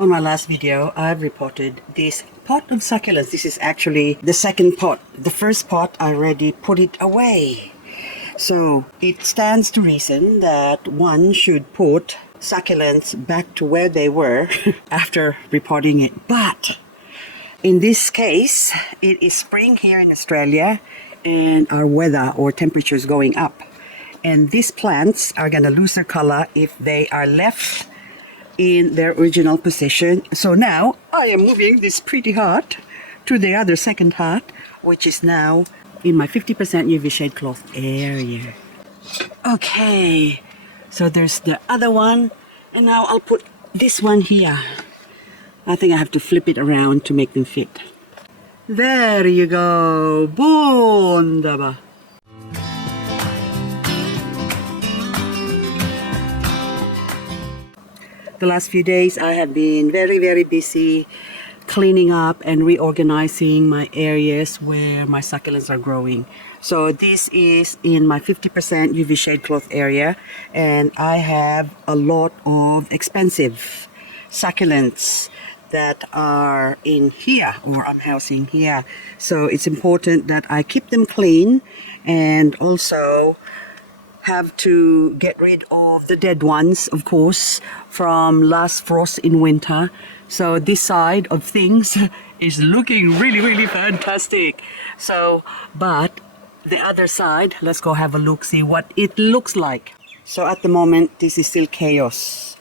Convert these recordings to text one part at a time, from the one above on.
On my last video, I've reported this pot of succulents. This is actually the second pot. The first pot, I already put it away. So it stands to reason that one should put succulents back to where they were after repotting it. But in this case, it is spring here in Australia and our weather or temperature is going up. And these plants are going to lose their color if they are left in their original position. So now I am moving this pretty heart to the other second heart, which is now in my 50% UV shade cloth area. Okay, so there's the other one, and now I'll put this one here. I think I have to flip it around to make them fit. There you go. Wunderbar. The last few days I have been very busy cleaning up and reorganizing my areas where my succulents are growing. So this is in my 50% UV shade cloth area, and I have a lot of expensive succulents that are in here, or I'm housing here. So it's important that I keep them clean and also have to get rid of the dead ones, of course, from last frost in winter. So this side of things is looking really fantastic. So, but the other side, let's go have a look, see what it looks like. So at the moment, this is still chaos.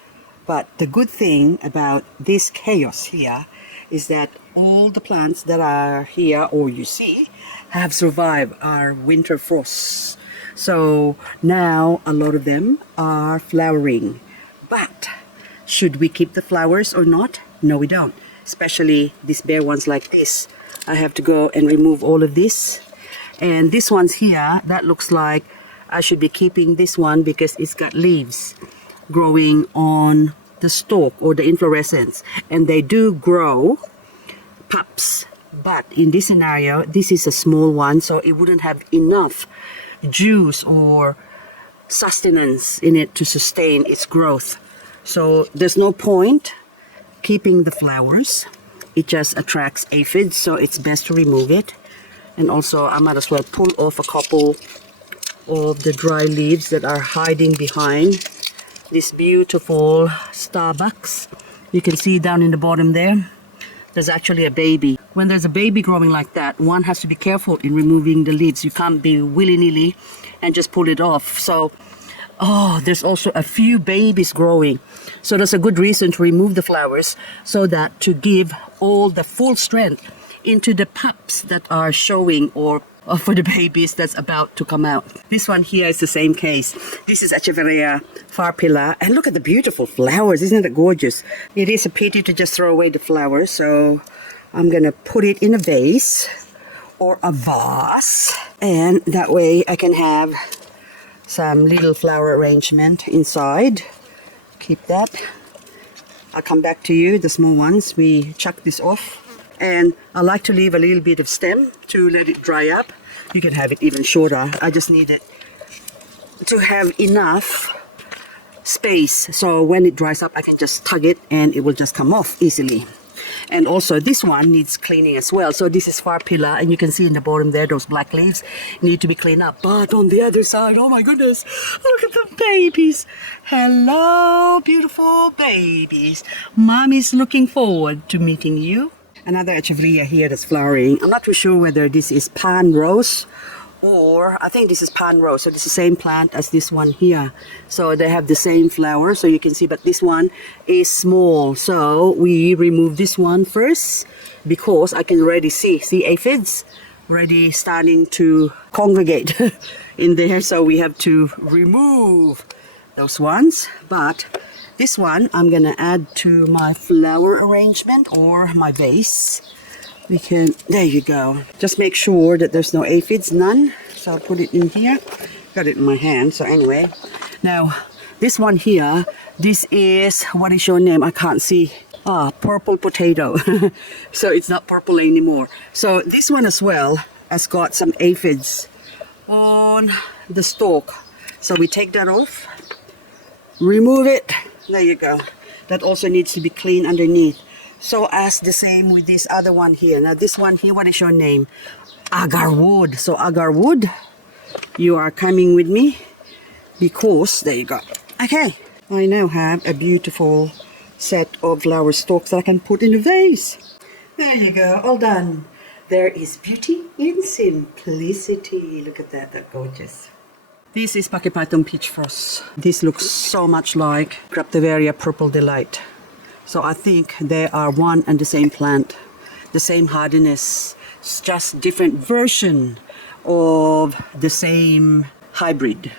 But the good thing about this chaos here is that all the plants that are here, or you see, have survived our winter frosts. So now a lot of them are flowering. But should we keep the flowers or not? No, we don't. Especially these bare ones like this. I have to go and remove all of this. And this one's here, that looks like I should be keeping this one because it's got leaves growing on the stalk or the inflorescence. And they do grow pups. But in this scenario, this is a small one, so it wouldn't have enough juice or sustenance in it to sustain its growth. So there's no point keeping the flowers. It just attracts aphids, so it's best to remove it. And also I might as well pull off a couple of the dry leaves that are hiding behind this beautiful Starbucks. You can see down in the bottom there, there's actually a baby. When there's a baby growing like that, one has to be careful in removing the leaves. You can't be willy-nilly and just pull it off. So, there's also a few babies growing. So that's a good reason to remove the flowers, so that to give all the full strength into the pups that are showing, or for the babies that's about to come out. This one here is the same case. This is Echeveria farpilla, and look at the beautiful flowers. Isn't it gorgeous? It is a pity to just throw away the flowers, so I'm gonna put it in a vase or a vase, and that way I can have some little flower arrangement inside. Keep that. I'll come back to you, the small ones. We chuck this off. And I like to leave a little bit of stem to let it dry up. You can have it even shorter. I just need it to have enough space, so when it dries up I can just tug it and it will just come off easily. And also this one needs cleaning as well. So this is farpilla, and you can see in the bottom there, those black leaves need to be cleaned up. But on the other side, oh my goodness, look at the babies. Hello, beautiful babies. Mommy's looking forward to meeting you. Another Echeveria here that's flowering. I'm not too sure whether this is pan rose, or I think this is pan rose. So this is the same plant as this one here. So they have the same flower, so you can see, but this one is small. So we remove this one first because I can already see aphids already starting to congregate in there. So we have to remove those ones. But this one I'm gonna add to my flower arrangement or my vase. There you go. Just make sure that there's no aphids, none. So I'll put it in here. Got it in my hand, so anyway. Now, this one here, this is, what is your name? I can't see. Purple potato. So it's not purple anymore. So this one as well has got some aphids on the stalk. So we take that off, remove it. There you go. that also needs to be cleaned underneath. So as the same with this other one here. Now this one here, what is your name? Agarwood. So Agarwood, you are coming with me because, there you go. Okay, I now have a beautiful set of flower stalks that I can put in a vase. There you go, all done. There is beauty in simplicity. Look at that, that's gorgeous. This is Pachyphyton Peach Frost. This looks so much like Graptoveria Purple Delight. So I think they are one and the same plant, the same hardiness. It's just different version of the same hybrid.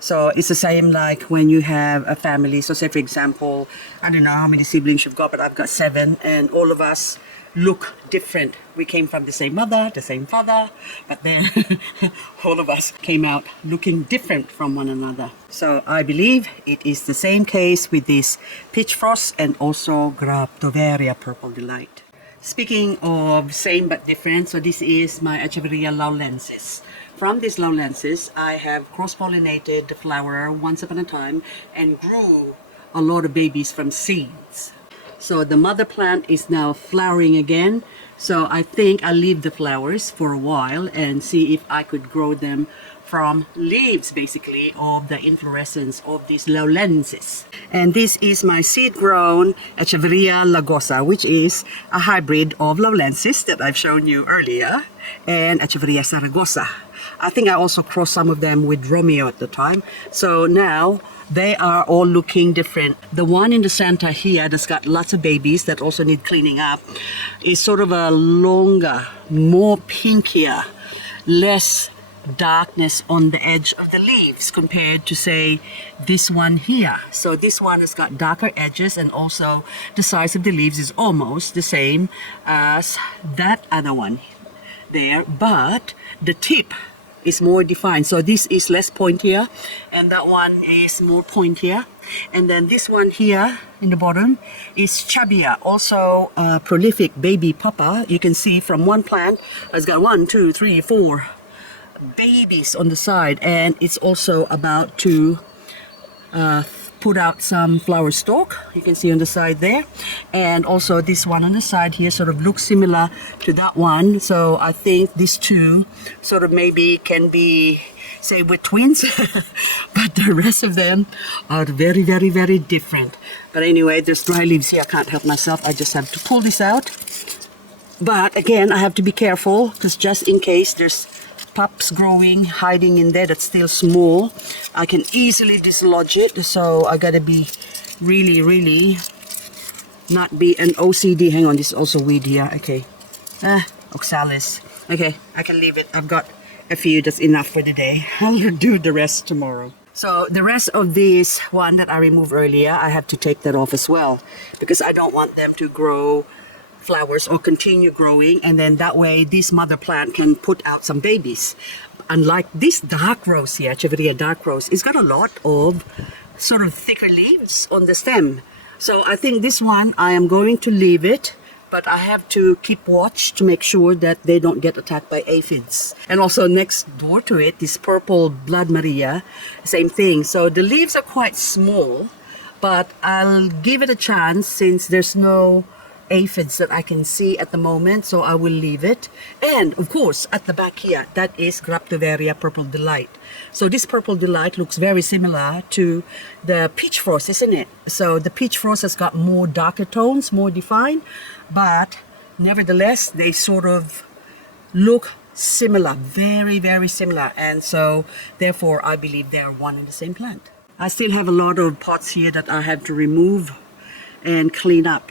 So it's the same like when you have a family. So say for example, I don't know how many siblings you've got, but I've got 7 and all of us look different. We came from the same mother, the same father, but then all of us came out looking different from one another. So I believe it is the same case with this Peach Frost and also Graptoveria Purple Delight. Speaking of same but different, so this is my Echeveria laulensis. From these laulensis, I have cross-pollinated the flower once upon a time and grew a lot of babies from seeds. So the mother plant is now flowering again. So I think I'll leave the flowers for a while and see if I could grow them from leaves basically of the inflorescence of these laulensis. And this is my seed-grown Echeveria lagosa, which is a hybrid of laulensis that I've shown you earlier, and Echeveria Zaragoza. I think I also crossed some of them with Romeo at the time. So now they are all looking different. The one in the center here that's got lots of babies that also need cleaning up is sort of a longer, more pinkier, less darkness on the edge of the leaves compared to say this one here. So this one has got darker edges and also the size of the leaves is almost the same as that other one there, but the tip is more defined. So this is less pointier and that one is more pointier. And then this one here in the bottom is chubbier, also prolific baby papa. You can see from one plant it's got 1, 2, 3, 4 babies on the side, and it's also about to put out some flower stalk. You can see on the side there, and also this one on the side here sort of looks similar to that one. So I think these two sort of maybe can be, say, with twins but the rest of them are very, very, very different. But anyway, there's dry leaves here. I can't help myself. I just have to pull this out. But again, I have to be careful because just in case there's pups growing, hiding in there that's still small, I can easily dislodge it. So I gotta be really, really not be an OCD. Hang on, this is also weed here. Okay, oxalis. Okay, I can leave it. I've got a few, that's enough for the day. I'll do the rest tomorrow. So the rest of this one that I removed earlier, I have to take that off as well because I don't want them to grow flowers or continue growing, and then that way this mother plant can put out some babies. Unlike this dark rose here, Echeveria dark rose, it's got a lot of sort of thicker leaves on the stem. So I think this one I am going to leave it, but I have to keep watch to make sure that they don't get attacked by aphids. And also next door to it, this purple Blood Maria, same thing. So the leaves are quite small, but I'll give it a chance since there's no aphids that I can see at the moment, so I will leave it. And of course at the back here, that is Graptoveria Purple Delight. So this Purple Delight looks very similar to the Peach Frost, isn't it? So the Peach Frost has got more darker tones, more defined, but nevertheless they sort of look similar, very, very similar, and so therefore I believe they are one and the same plant. I still have a lot of pots here that I have to remove and clean up.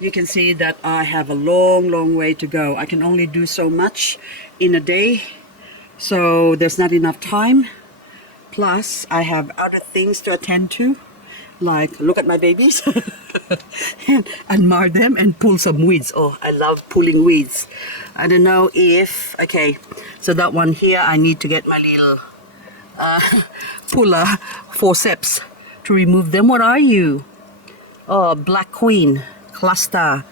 You can see that I have a long, long way to go. I can only do so much in a day, so there's not enough time. Plus, I have other things to attend to, like look at my babies and admire them and pull some weeds. Oh, I love pulling weeds. I don't know if, okay, so that one here, I need to get my little puller forceps to remove them. What are you? Oh, Black Queen. Cluster.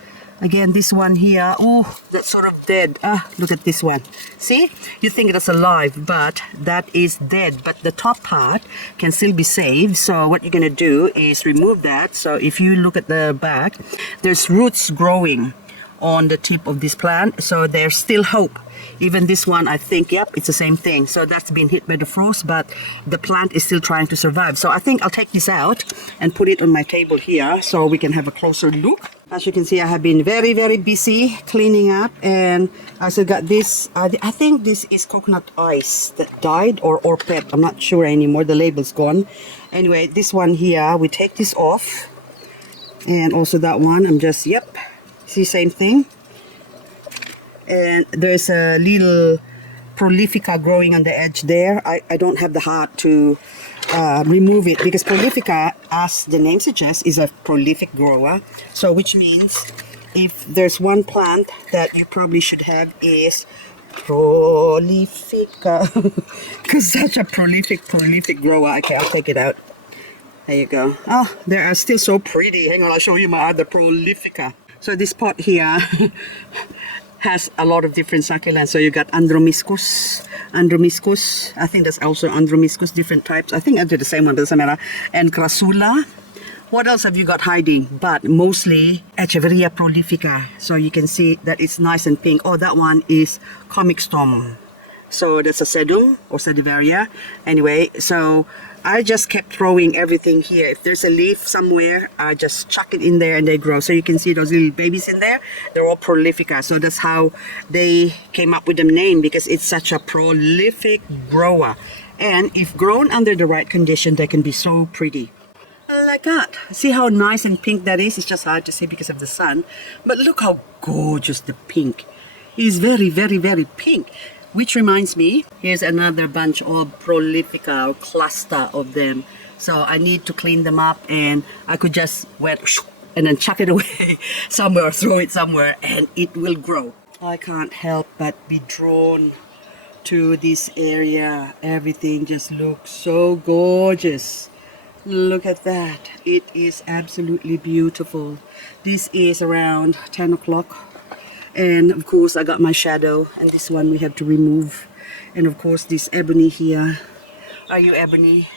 Again, this one here, oh, that's sort of dead. Ah, look at this one. See, you think that's alive, but that is dead. But the top part can still be saved. So what you're gonna do is remove that. So if you look at the back, there's roots growing on the tip of this plant. So there's still hope. Even this one, I think, yep, it's the same thing. So that's been hit by the frost, but the plant is still trying to survive. So I think I'll take this out and put it on my table here so we can have a closer look. As you can see, I have been very, very busy cleaning up, and I also got this, I think this is coconut ice that died, or pet, I'm not sure anymore, the label's gone. Anyway, this one here, we take this off, and also that one, I'm just, yep, see, same thing. And there's a little prolifica growing on the edge there. I don't have the heart to remove it, because prolifica, as the name suggests, is a prolific grower. So which means if there's one plant that you probably should have is prolifica, because such a prolific grower. Okay, I'll take it out. There you go. Oh, they are still so pretty. Hang on, I'll show you my other prolifica. So this pot here has a lot of different succulents. So you got andromiscus, I think that's also andromiscus, different types. I think I did the same one, but doesn't matter. And crassula. What else have you got hiding? But mostly Echeveria prolifica. So you can see that it's nice and pink. Oh, that one is comic storm. So that's a sedum or sedivaria. Anyway, so I just kept throwing everything here. If there's a leaf somewhere, I just chuck it in there and they grow. So you can see those little babies in there. They're all prolifica. So that's how they came up with the name, because it's such a prolific grower. And if grown under the right condition, they can be so pretty. Like that. See how nice and pink that is? It's just hard to see because of the sun. But look how gorgeous the pink is. Very, very, very pink. Which reminds me, here's another bunch of prolifica, or cluster of them. So I need to clean them up, and I could just wet and then chuck it away somewhere, or throw it somewhere, and it will grow. I can't help but be drawn to this area. Everything just looks so gorgeous. Look at that. It is absolutely beautiful. This is around 10 o'clock. And of course I got my shadow, and this one we have to remove. And of course this ebony here. Are you ebony?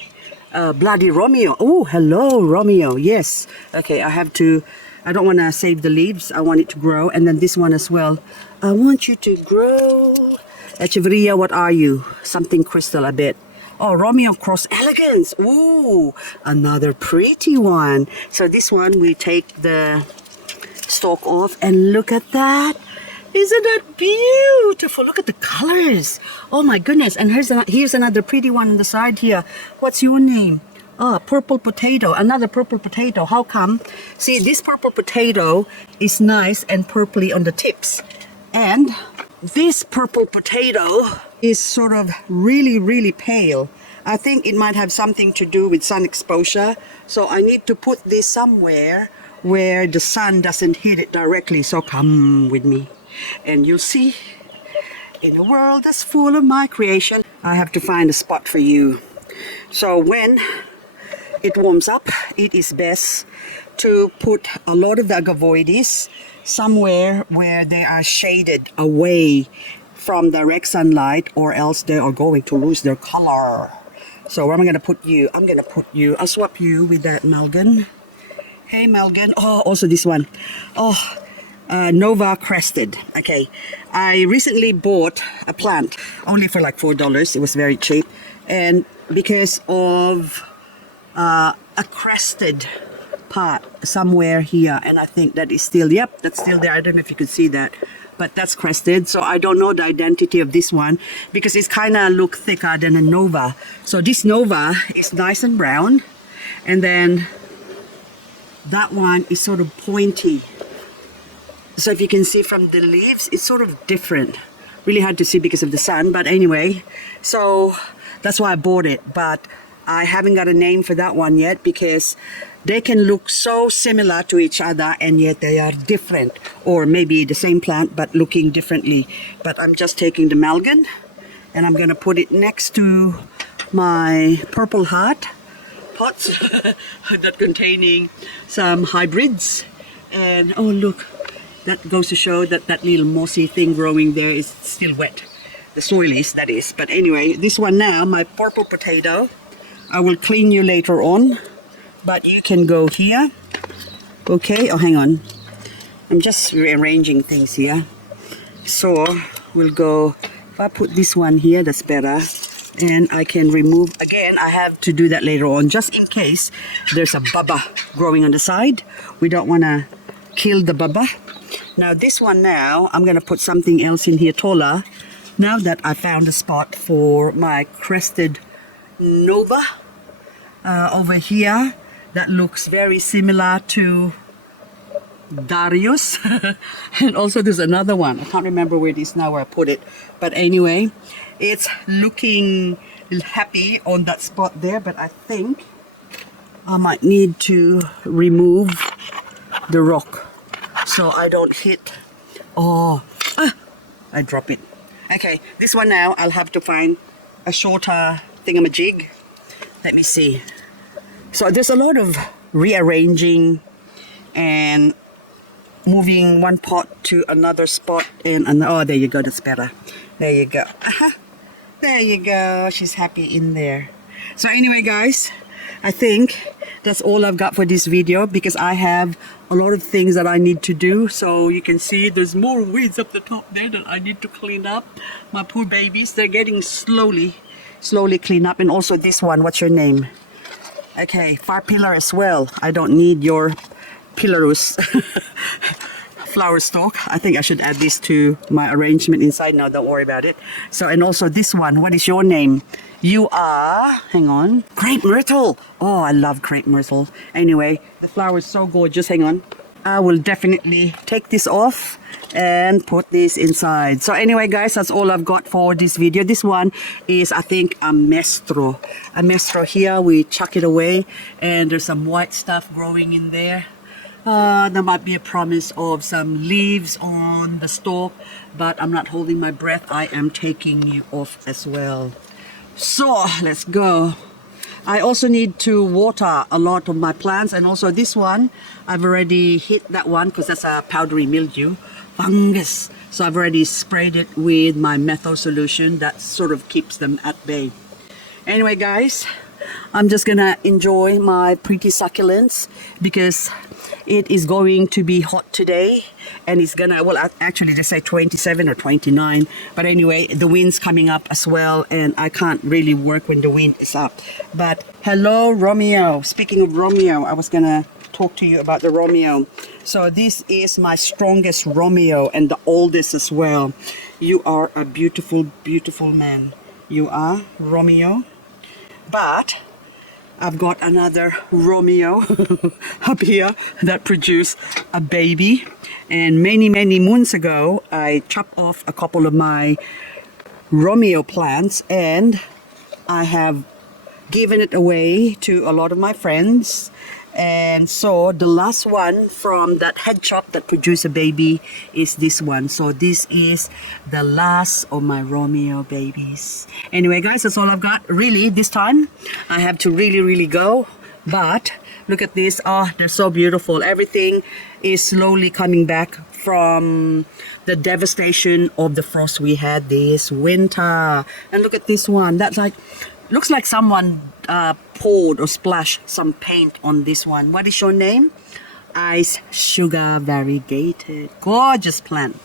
Bloody Romeo. Oh, hello Romeo. Yes. Okay, I don't want to save the leaves. I want it to grow. And then this one as well. I want you to grow. Echeveria, what are you? Something crystal, I bet. Oh, Romeo Cross Elegance. Ooh, another pretty one. So this one we take the stalk off, and look at that. Isn't that beautiful? Look at the colors. Oh my goodness. And here's another pretty one on the side here. What's your name? Oh, purple potato. Another purple potato. How come? See, this purple potato is nice and purpley on the tips. And this purple potato is sort of really, really pale. I think it might have something to do with sun exposure. So I need to put this somewhere where the sun doesn't hit it directly. So come with me and you'll see. In a world that's full of my creation, I have to find a spot for you. So when it warms up, it is best to put a lot of the agavoides somewhere where they are shaded away from direct sunlight, or else they are going to lose their color. So where am I going to put you? I'll swap you with that Melgan. Hey Melgan. Oh, also this one. Oh, Nova Crested. Okay, I recently bought a plant only for like $4. It was very cheap, and because of a crested part somewhere here, and I think that is still, yep, that's still there. I don't know if you could see that, but that's crested. So I don't know the identity of this one because it's kind of look thicker than a Nova. So this Nova is nice and brown, and then that one is sort of pointy. So if you can see from the leaves, it's sort of different. Really hard to see because of the sun, but anyway, so that's why I bought it. But I haven't got a name for that one yet because they can look so similar to each other and yet they are different, or maybe the same plant but looking differently. But I'm just taking the Melgan and I'm gonna put it next to my purple heart pots that containing some hybrids. And oh look, That goes to show that that little mossy thing growing there is still wet. The soil is, that is. But anyway, this one now, my purple potato, I will clean you later on. But you can go here. Okay, oh hang on. I'm just rearranging things here. So we'll go, if I put this one here, that's better. And I can remove, again, I have to do that later on, just in case there's a bubba growing on the side. We don't want to kill the bubba. Now this one now, I'm going to put something else in here taller. Now that I found a spot for my crested Nova over here, that looks very similar to Darius. And also there's another one. I can't remember where it is now, where I put it. But anyway, it's looking happy on that spot there, but I think I might need to remove the rock so I don't hit. I drop it. Okay, this one now I'll have to find a shorter thingamajig. Let me see. So there's a lot of rearranging and moving one pot to another spot, and oh, there you go, that's better. There you go. There you go, she's happy in there. So anyway guys, I think that's all I've got for this video, because I have a lot of things that I need to do. So you can see there's more weeds up the top there that I need to clean up. My poor babies, they're getting slowly cleaned up. And also this one, what's your name? Okay, fire pillar as well. I don't need your pillarus flower stalk. I think I should add this to my arrangement inside now. Don't worry about it. So, and also this one, what is your name? You are, hang on, crepe myrtle. Oh, I love crepe myrtle. Anyway, the flower is so gorgeous. Hang on. I will definitely take this off and put this inside. So anyway guys, that's all I've got for this video. This one is, I think, a mestro. A mestro here, we chuck it away, and there's some white stuff growing in there. There might be a promise of some leaves on the stalk, but I'm not holding my breath. I am taking you off as well. So let's go. I also need to water a lot of my plants, and also this one, I've already hit that one because that's a powdery mildew fungus. So I've already sprayed it with my methyl solution that sort of keeps them at bay. Anyway guys, I'm just gonna enjoy my pretty succulents because it is going to be hot today, and it's gonna, well, actually they say 27 or 29, but anyway, the wind's coming up as well, and I can't really work when the wind is up. But hello Romeo, speaking of Romeo, I was gonna talk to you about the Romeo. So this is my strongest Romeo and the oldest as well. You are a beautiful man. You are Romeo, but I've got another Romeo up here that produced a baby, and many moons ago I chopped off a couple of my Romeo plants, and I have given it away to a lot of my friends. And so the last one from that head chop that produced a baby is this one. So this is the last of my Romeo babies. Anyway guys, that's all I've got. Really, this time I have to really go. But look at this. Oh, they're so beautiful. Everything is slowly coming back from the devastation of the frost we had this winter. And look at this one. That's like, looks like someone poured or splashed some paint on this one. What is your name? Ice Sugar Variegated. Gorgeous plant.